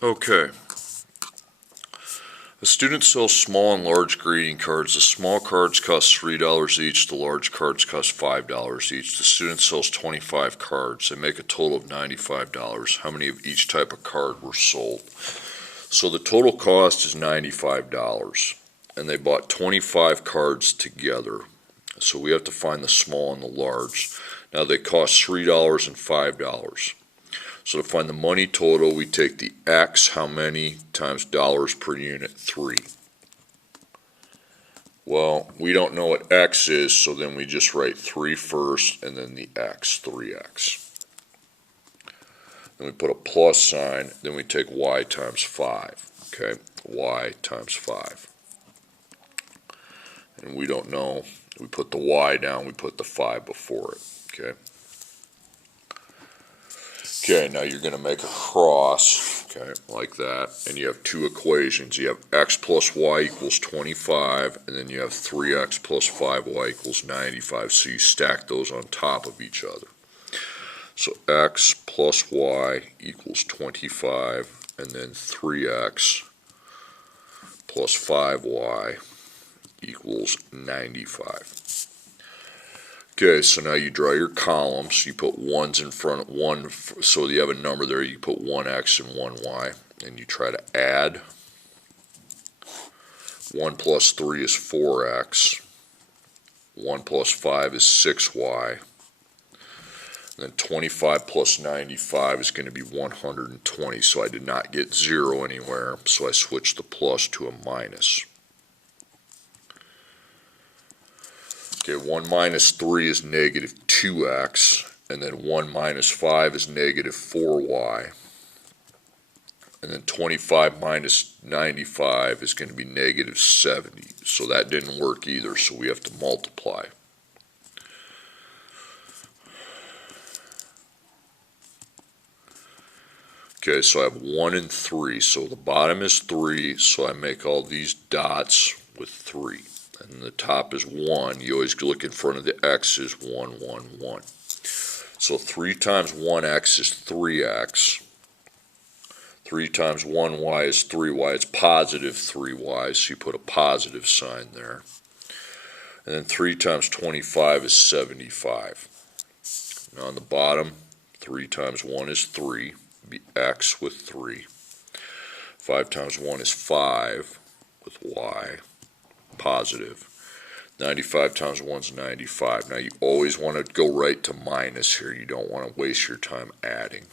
Okay. A student sells small and large greeting cards. The small cards cost $3 each. The large cards cost $5 each. The student sells 25 cards. They make a total of $95. How many of each type of card were sold? So the total cost is $95. And they bought 25 cards together. So we have to find the small and the large. Now they cost $3 and $5. So to find the money total, we take the X, how many, times dollars per unit, 3. Well, we don't know what X is, so then we just write 3 first, and then the X, 3X. Then we put a plus sign, then we take Y times 5, okay? Y times 5. And we don't know, we put the Y down, we put the 5 before it, okay? Okay, now you're going to make a cross, okay, like that, and you have two equations. You have x plus y equals 25, and then you have 3x plus 5y equals 95, so you stack those on top of each other. So x plus y equals 25, and then 3x plus 5y equals 95. Okay, so now you draw your columns. You put ones in front of one, so you have a number there. You put 1x and 1y, and you try to add. 1 plus 3 is 4x. 1 plus 5 is 6y. And then 25 plus 95 is going to be 120. So I did not get 0 anywhere, so I switched the plus to a minus. Okay, 1 minus 3 is negative 2x, and then 1 minus 5 is negative 4y, and then 25 minus 95 is going to be negative 70, so that didn't work either, so we have to multiply. Okay, so I have 1 and 3, so the bottom is 3, so I make all these dots with 3. And the top is 1. You always look in front of the x's, 1, 1, 1. So 3 times 1x is 3x. 3 times 1y is 3y. It's positive 3y, so you put a positive sign there. And then 3 times 25 is 75. Now on the bottom, 3 times 1 is 3. Be x with 3. 5 times 1 is 5 with y. Positive. 95 times 1 is 95. Now you always want to go right to minus here. You don't want to waste your time adding.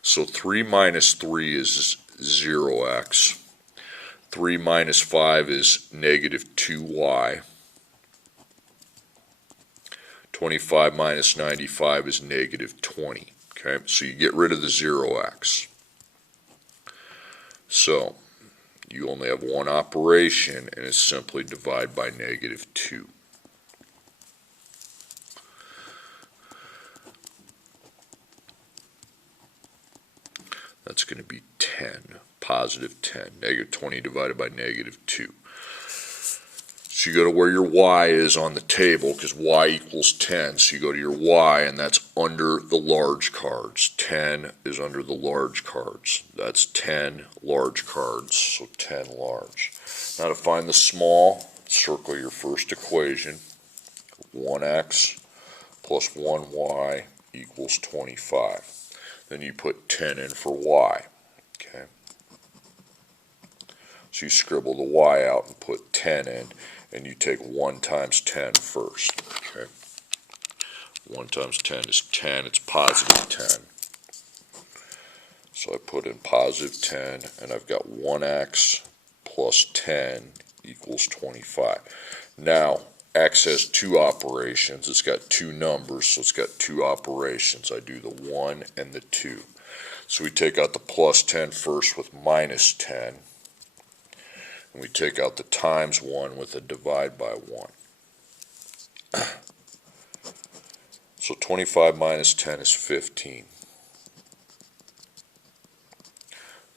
So 3 minus 3 is 0x. 3 minus 5 is negative 2y. 25 minus 95 is negative 20. Okay, so you get rid of the 0x. So you only have one operation, and it's simply divide by negative 2. That's going to be 10, positive 10. Negative 20 divided by negative 2. So you go to where your y is on the table, because y equals 10. So you go to your y, and that's under the large cards. 10 is under the large cards. That's 10 large cards, so 10 large. Now to find the small, circle your first equation. 1x plus 1y equals 25. Then you put 10 in for y. Okay. So you scribble the y out and put 10 in. And you take 1 times 10 first. Okay. 1 times 10 is 10. It's positive 10. So I put in positive 10, and I've got 1x plus 10 equals 25. Now, x has two operations. It's got two numbers, so it's got two operations. I do the 1 and the 2. So we take out the plus 10 first with minus 10. And we take out the times 1 with a divide by 1. So 25 minus 10 is 15.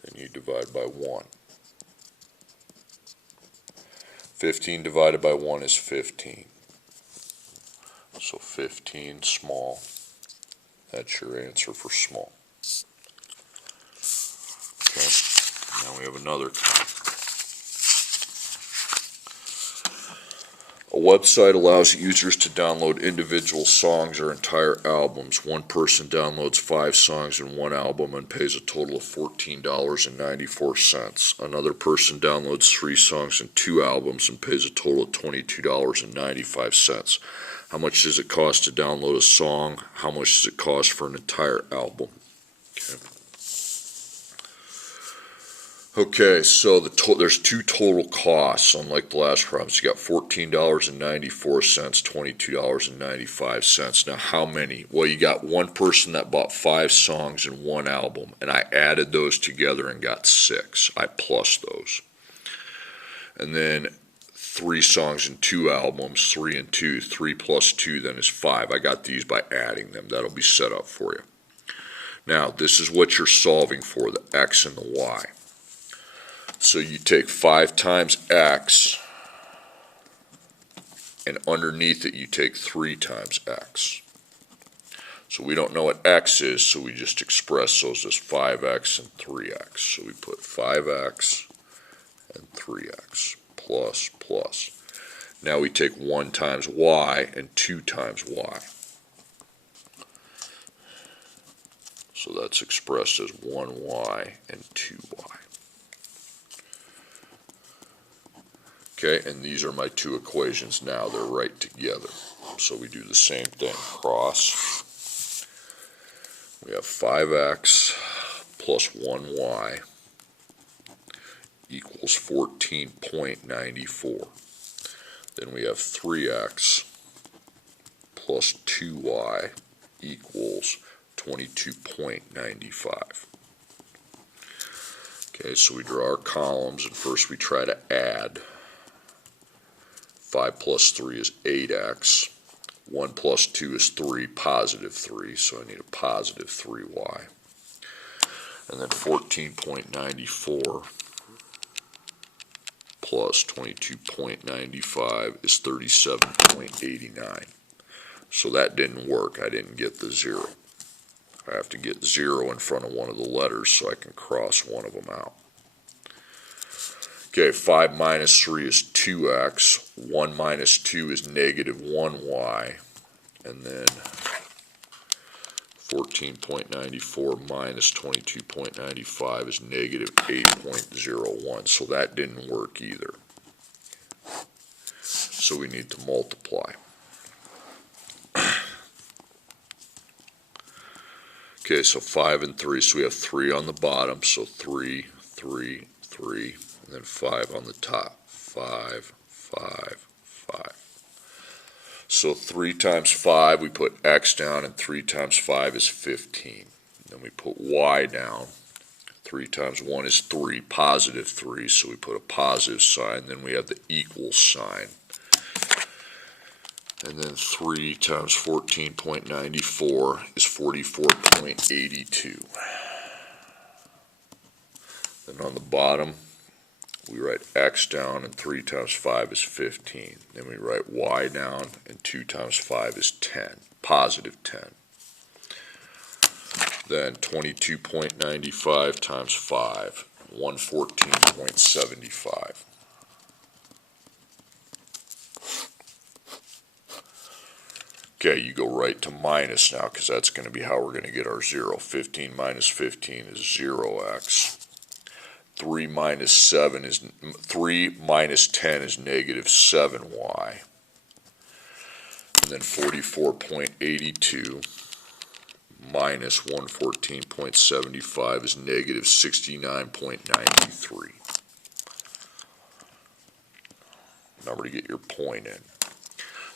Then you divide by 1. 15 divided by 1 is 15. So 15 small. That's your answer for small. we have another column. A website allows users to download individual songs or entire albums. One person downloads 5 songs in one album and pays a total of $14.94. Another person downloads 3 songs in 2 albums and pays a total of $22.95. How much does it cost to download a song? How much does it cost for an entire album? Okay, so there's 2 total costs, unlike the last problems. You got $14.94, $22.95. Now, how many? Well, you got one person that bought 5 songs in one album, and I added those together and got 6. I plus those. And then 3 songs in 2 albums, 3 and 2. 3 plus 2 then is 5. I got these by adding them. That'll be set up for you. Now, this is what you're solving for, the x and the y. So you take 5 times x, and underneath it you take 3 times x. So we don't know what x is, so we just express those as 5x and 3x. So we put 5x and 3x plus plus. Now we take 1 times y and 2 times y. So that's expressed as 1y and 2y. Okay, and these are my 2 equations now. They're right together. So we do the same thing. Cross. We have 5x plus 1y equals 14.94. Then we have 3x plus 2y equals 22.95. Okay, so we draw our columns, and first we try to add. 5 plus 3 is 8x. 1 plus 2 is 3, positive 3, so I need a positive 3y. And then 14.94 plus 22.95 is 37.89. So that didn't work. I didn't get the 0. I have to get 0 in front of one of the letters so I can cross one of them out. Okay, 5 minus 3 is 2x, 1 minus 2 is negative 1y, and then 14.94 minus 22.95 is negative 8.01, so that didn't work either. So we need to multiply. Okay, so 5 and 3, so we have 3 on the bottom, so 3, 3, 3. And then 5 on the top. 5, 5, 5. So 3 times 5, we put x down, and 3 times 5 is 15. Then we put y down. 3 times 1 is 3, positive 3, so we put a positive sign. Then we have the equal sign. And then 3 times 14.94 is 44.82. Then on the bottom, we write x down, and 3 times 5 is 15. Then we write y down, and 2 times 5 is 10, positive 10. Then 22.95 times 5, 114.75. Okay, you go right to minus now, because that's going to be how we're going to get our 0. 15 minus 15 is 0x. 3 minus 10 is negative 7y. And then 44.82 minus 114.75 is negative 69.93. Number to get your point in.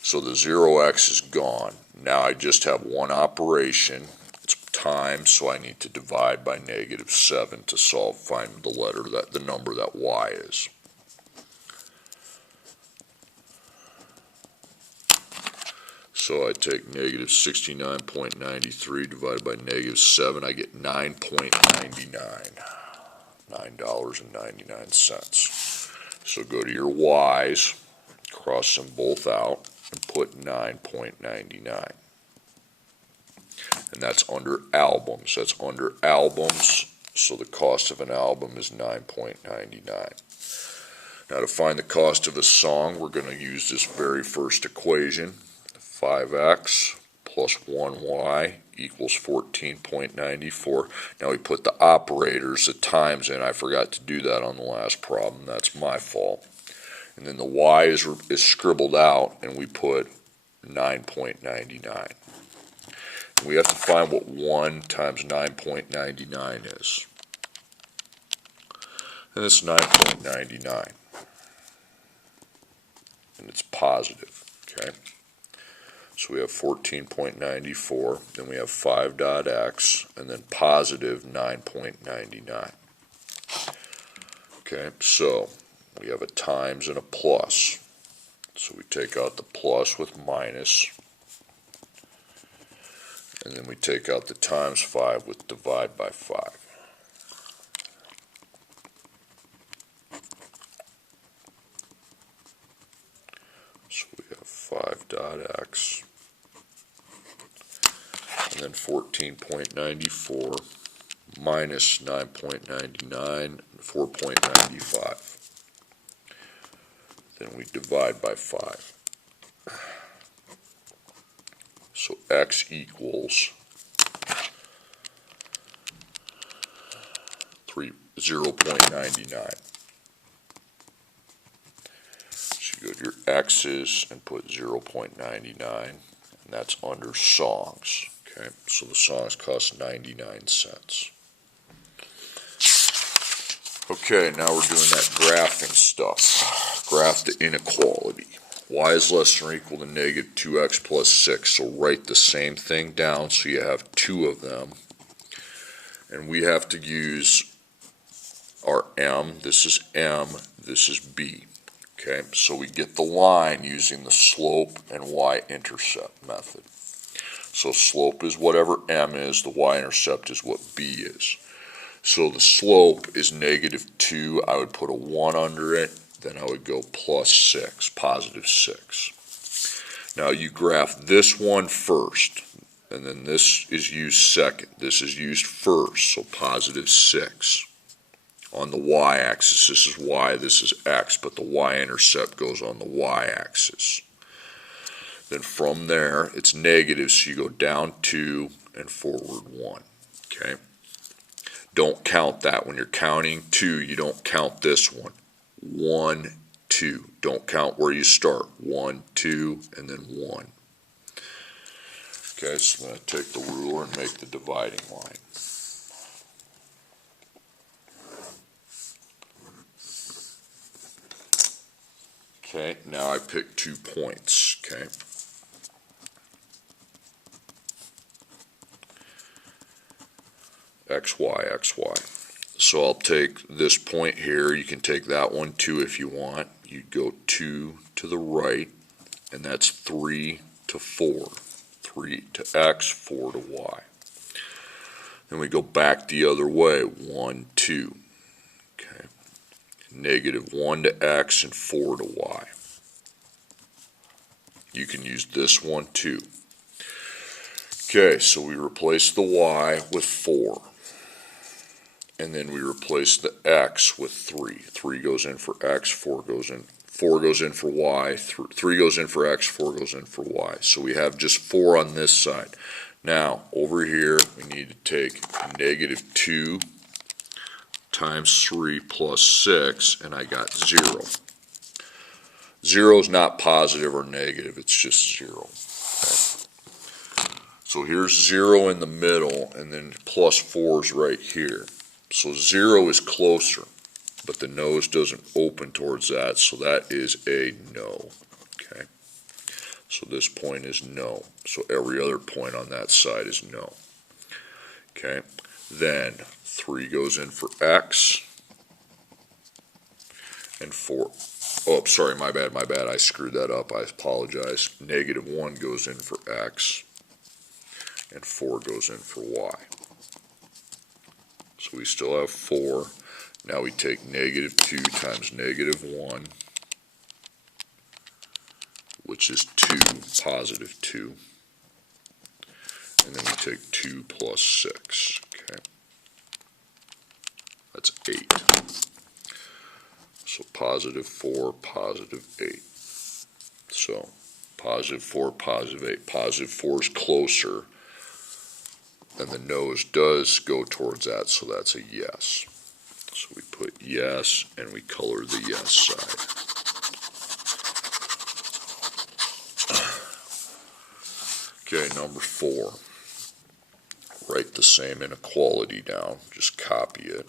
So the 0x is gone. Now I just have one operation. It's times, so I need to divide by negative 7 to find the number that y is. So I take negative 69.93 divided by negative 7, I get 9.99. $9.99. So go to your y's, cross them both out, and put 9.99. And that's under albums. That's under albums, So the cost of an album is $9.99. Now to find the cost of a song, we're going to use this very first equation. 5x plus 1y equals 14.94. Now we put the operators, the times in. I forgot to do that on the last problem. That's my fault. And then the y is scribbled out, and we put 9.99. We have to find what 1 times 9.99 is. And it's 9.99. And it's positive, okay? So we have 14.94, then we have 5.x, and then positive 9.99. Okay, so we have a times and a plus. So we take out the plus with minus, and then we take out the times 5 with divide by 5. So we have 5.x, and then 14.94 minus 9.99, 4.95. Then we divide by 5. So x equals 0.99. So you go to your x's and put 0.99, and that's under songs. Okay, so the songs cost 99 cents. Okay, now we're doing that graphing stuff. Graph the inequality. Y is less than or equal to negative 2x plus 6. So write the same thing down so you have two of them. And we have to use our m. This is m. This is b. Okay, so we get the line using the slope and Y-intercept method. So slope is whatever m is. The Y-intercept is what b is. So the slope is negative 2. I would put a 1 under it. Then I would go plus 6, positive 6. Now you graph this one first, and then this is used second. This is used first, so positive 6. On the y-axis, this is y, this is x, but the y-intercept goes on the y-axis. Then from there, it's negative, so you go down 2 and forward 1. Okay? Don't count that. When you're counting 2, you don't count this one. 1, 2. Don't count where you start. 1, 2, and then 1. Okay, so I'm going to take the ruler and make the dividing line. Okay, now I pick 2 points. Okay. X, Y, X, Y. So I'll take this point here. You can take that one too if you want. You'd go 2 to the right, and that's 3 to 4. 3 to X, 4 to Y. Then we go back the other way. 1, 2. Okay. Negative 1 to X and 4 to Y. You can use this one too. Okay, so we replace the Y with 4. And then we replace the x with 3. 3 goes in for x, 4 goes in. 4 goes in for y, 3 goes in for x, 4 goes in for y. So we have just 4 on this side. Now, over here, we need to take negative 2 times 3 plus 6, and I got 0. 0 is not positive or negative, it's just 0. Okay. So here's 0 in the middle, and then plus 4 is right here. So 0 is closer, but the nose doesn't open towards that, so that is a no. Okay. So this point is no. So every other point on that side is no. Okay. Then 3 goes in for x, and 4. Oh, sorry, my bad. I screwed that up. I apologize. Negative 1 goes in for x, and 4 goes in for y. So we still have 4. Now we take negative 2 times negative 1, which is 2, positive 2. And then we take 2 plus 6. Okay. That's 8. So positive 4, positive 8. So positive 4, positive 8. Positive 4 is closer, and the nose does go towards that, so that's a yes. So we put yes, and we color the yes side. Okay, number 4. Write the same inequality down, just copy it.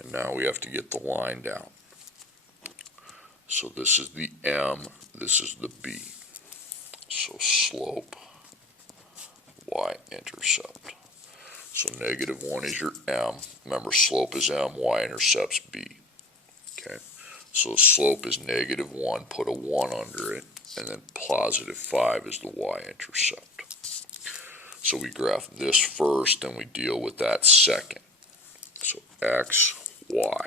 And now we have to get the line down. So this is the M, this is the B. So slope, Y-intercept. So negative 1 is your M. Remember, slope is M, Y-intercept's B. Okay, so slope is negative 1, put a 1 under it, and then positive 5 is the Y-intercept. So we graph this first, and we deal with that second. So X, Y.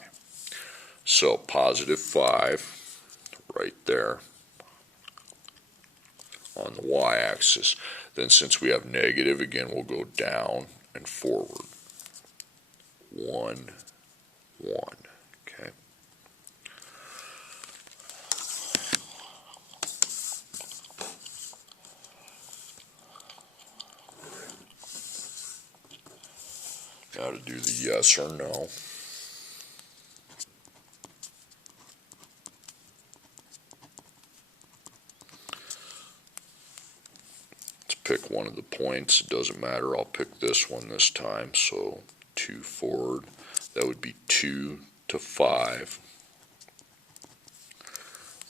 So positive 5, right there on the Y-axis. Then since we have negative, again, we'll go down and forward. 1, 1. Okay. Now to do the yes or no. Let's pick one of the points. It doesn't matter. I'll pick this one this time. So 2 forward. That would be 2 to 5.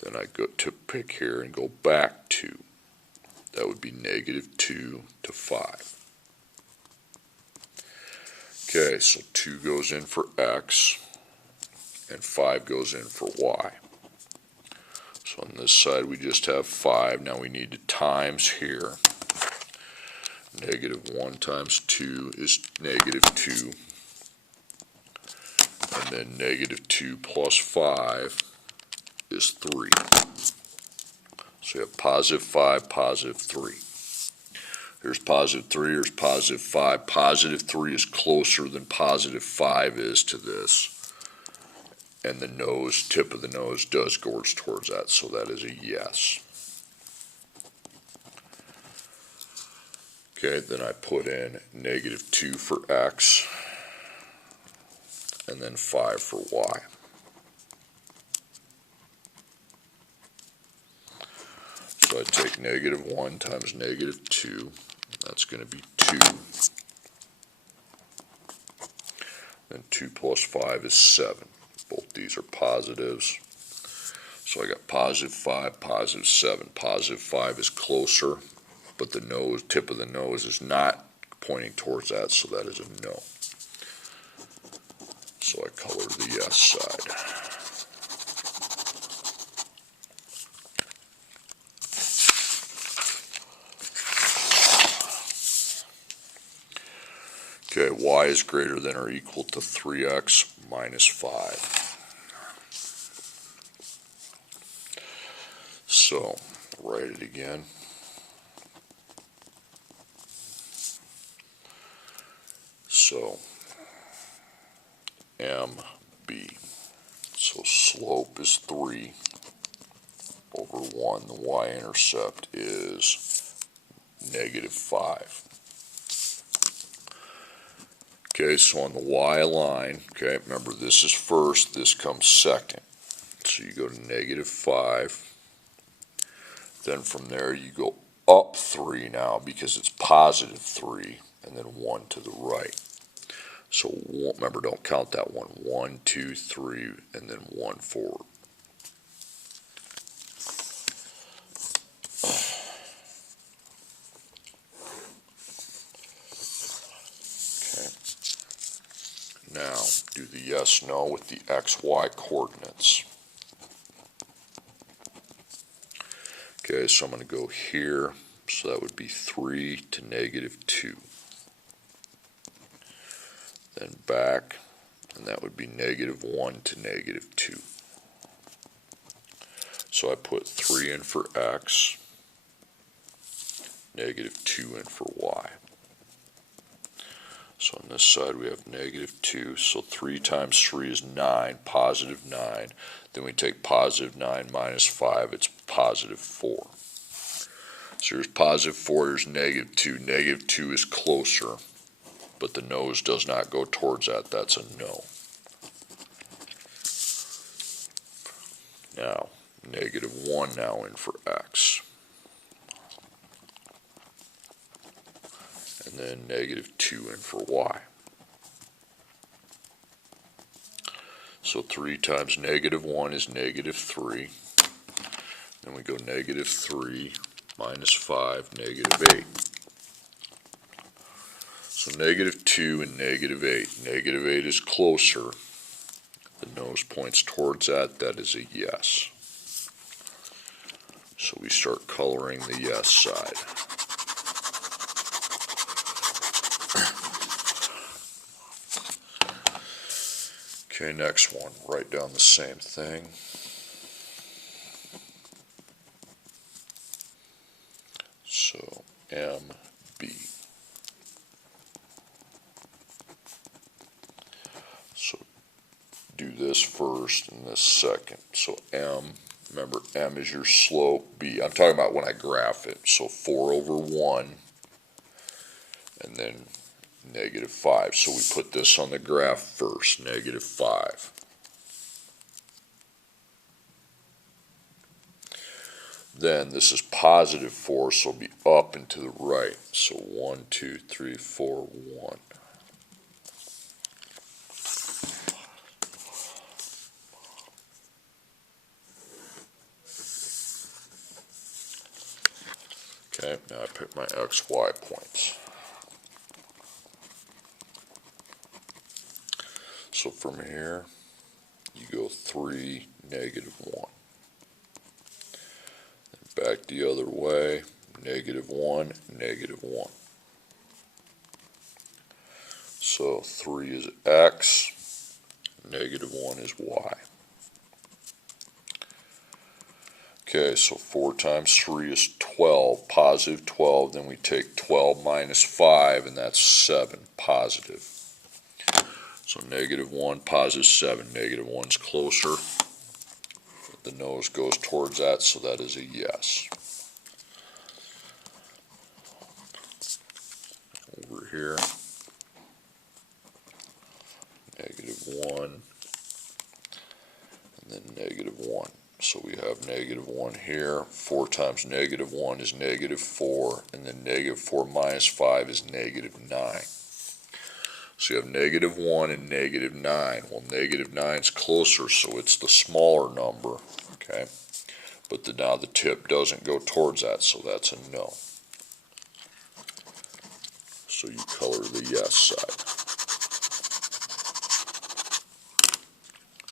Then I go to pick here and go back 2. That would be negative 2 to 5. Okay, so 2 goes in for X, and 5 goes in for Y. So on this side we just have 5. Now we need to times here. Negative 1 times 2 is negative 2. And then negative 2 plus 5 is 3. So you have positive 5, positive 3. Here's positive 3, here's positive 5. Positive 3 is closer than positive 5 is to this. And the nose, tip of the nose does go towards that, so that is a yes. Okay, then I put in negative 2 for X, and then 5 for Y. So I take negative 1 times negative 2, that's going to be 2. Then 2 plus 5 is 7. Both these are positives. So I got positive 5, positive 7. Positive 5 is closer, but the nose, tip of the nose is not pointing towards that, so that is a no. So I color the yes side. Okay, y is greater than or equal to 3x minus 5. So, write it again. So, MB. So slope is 3 over 1. The y-intercept is negative 5. Okay, so on the y line, okay, remember this is first, this comes second. So you go to negative 5. Then from there you go up 3 now because it's positive 3, and then 1 to the right. So remember, don't count that one. 1, 2, 3, and then 1 forward. Okay. Now do the yes, no with the x, y coordinates. Okay, so I'm going to go here. So that would be 3 to negative 2. Then back, and that would be negative 1 to negative 2. So I put 3 in for x, negative 2 in for y. So on this side we have -2, so 3 times 3 is 9, positive 9. Then we take positive 9 minus 5, it's positive 4. So here's positive 4, here's -2. -2 is closer, but the nose does not go towards that. That's a no. Now, -1 now in for x. And then -2 in for y. So 3 times -1 is -3. Then we go -3 minus 5, -8. So -2 and -8. -8 is closer. The nose points towards that. That is a yes. So we start coloring the yes side. Okay, next one. Write down the same thing. So MB. So do this first and this second. So M, remember M is your slope, B. I'm talking about when I graph it. So 4 over 1 and then -5. So we put this on the graph first, -5. Then this is positive 4, so it'll be up and to the right. So 1, 2, 3, 4, 1. Okay, now I pick my x, y points. So from here, you go 3, -1. Then back the other way, -1, -1. So 3 is x, -1 is y. Okay, so 4 times 3 is 12, positive 12. Then we take 12 minus 5, and that's 7, positive. So -1, positive 7. -1's closer. The nose goes towards that, so that is a yes. Over here, -1, and then -1. So we have -1 here. 4 times -1 is -4, and then -4 minus 5 is -9. So you have -1 and -9. Well, -9's closer, so it's the smaller number, okay? But now the tip doesn't go towards that, so that's a no. So you color the yes side.